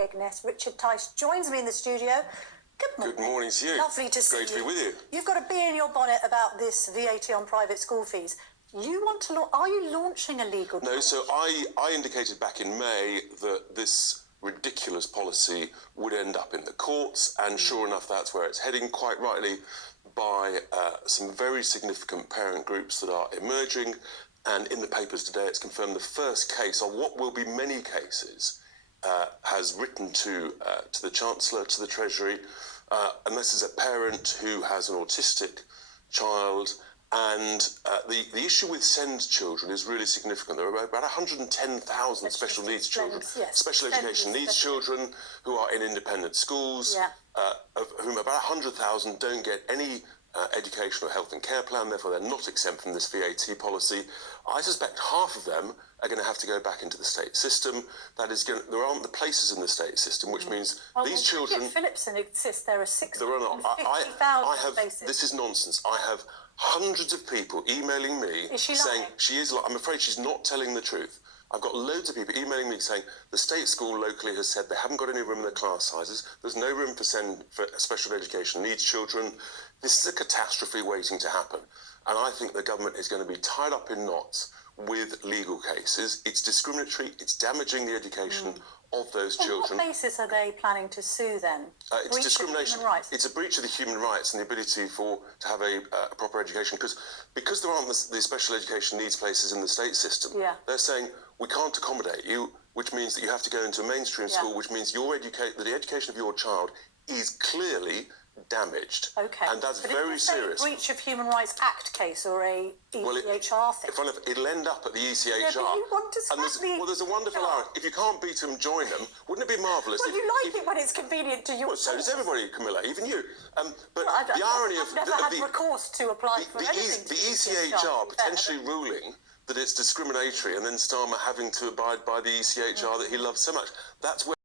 Skegness. Richard Tice joins me in the studio. Good morning. Good morning to you. Lovely to see you. Great to be with you. You've got a bee in your bonnet about this VAT on private school fees. You want to are you launching a legal No, so I indicated back in May that this ridiculous policy would end up in the courts, and sure enough, that's where it's heading, quite rightly, by some very significant parent groups that are emerging. And in the papers today, it's confirmed the first case, or what will be many cases, has written to the Chancellor, to the Treasury, and this is a parent who has an autistic child. And the issue with SEND children is really significant. There are about 110,000 special needs children, special education needs children who are in independent schools, of whom about 100,000 don't get any education or health and care plan, therefore they're not exempt from this VAT policy. I suspect half of them are going to have to go back into the state system. That is, there aren't the places in the state system, which means these children... Phillipson insists there are 60,000 places. This is nonsense. I have hundreds of people emailing me saying she is lying. I'm afraid she's not telling the truth. I've got loads of people emailing me saying the state school locally has said they haven't got any room in their class sizes. There's no room for special education needs children. This is a catastrophe waiting to happen. And I think the government is going to be tied up in knots with legal cases. It's discriminatory. It's damaging the education of those children. On what basis are they planning to sue then? It's discrimination. It's a breach of the human rights and the ability to have a proper education, because there aren't the special education needs places in the state system. They're saying we can't accommodate you, which means that you have to go into a mainstream school, which means the education of your child is clearly damaged. And that's very serious. A breach of Human Rights Act case or a ECHR thing? It'll end up at the ECHR. But you want to there's a wonderful irony. If you can't beat them, join them. Wouldn't it be marvellous? Well, you like it when it's convenient to you. Well, so does everybody, Camilla, even you. But the irony of... I've never had recourse to apply for anything. The ECHR potentially ruling that it's discriminatory, and then Starmer having to abide by the ECHR that he loves so much. That's where